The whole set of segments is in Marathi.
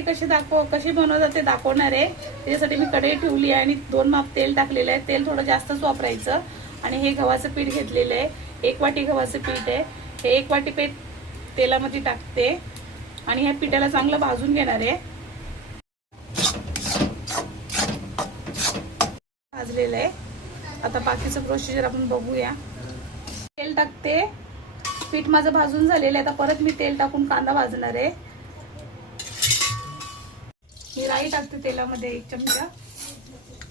भाकरवडी कशी बनवतात ते दाखवणार आहे। त्याच्यासाठी मी कढई ठेवली आहे आणि 2 माप तेल टाकलेलं आहे। तेल थोडं जास्तच वापरायचं। आणि हे गव्हाचं पीठ घेतलेलं आहे, 1 वाटी गव्हाचं पीठ आहे। हे 1 वाटी पीठ तेलामध्ये टाकते आणि ह्या पिठाला चांगलं भाजून घेणार आहे। भाजलेलं आहे। आता बाकीचं प्रोसिजर आपण बघूया। तेल टाकते, पीठ माझं भाजून झालेलं आहे। आता परत मी तेल टाकून कांदा भाजणार आहे। मी राई टाकते तेलामध्ये 1 चमचा,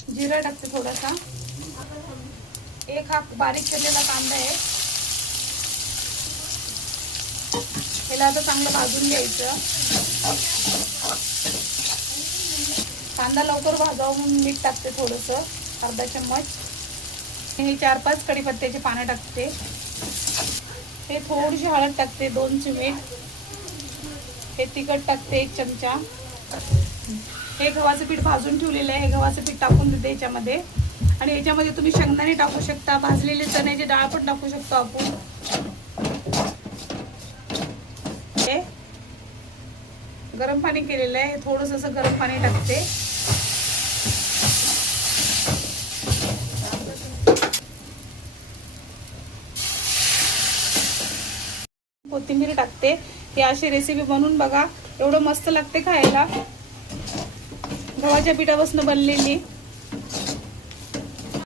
जिरा टाकते थोडासा, 1 हा बारीक चिरलेला कांदा आहे। याला आता चांगलं भाजून घ्यायचं। कांदा लवकर भाजावा म्हणून मीठ टाकते थोडंसं, अर्धा चम्मच। हे 4-5 कढीपत्त्याची पानं टाकते। हे थोडीशी हळद टाकते, 2 चिमूट। हे तिखट टाकते 1 चमचा। हे गव्हाचं पीठ भाजून ठेवलेलं आहे, हे गव्हाचं पीठ टाकून देते याच्यामध्ये। आणि याच्यामध्ये तुम्ही शेंगदाणे टाकू शकता, भाजलेले चण्याची डाळ पण टाकू शकतो आपण। हे गरम पाणी केलेलं आहे, थोडंसं असं गरम पाणी टाकते। कोथिंबीर टाकते। ही अशी रेसिपी बनवून बघा, एवढं मस्त लागते खायला, गव्हाच्या पिठापासून बनलेली।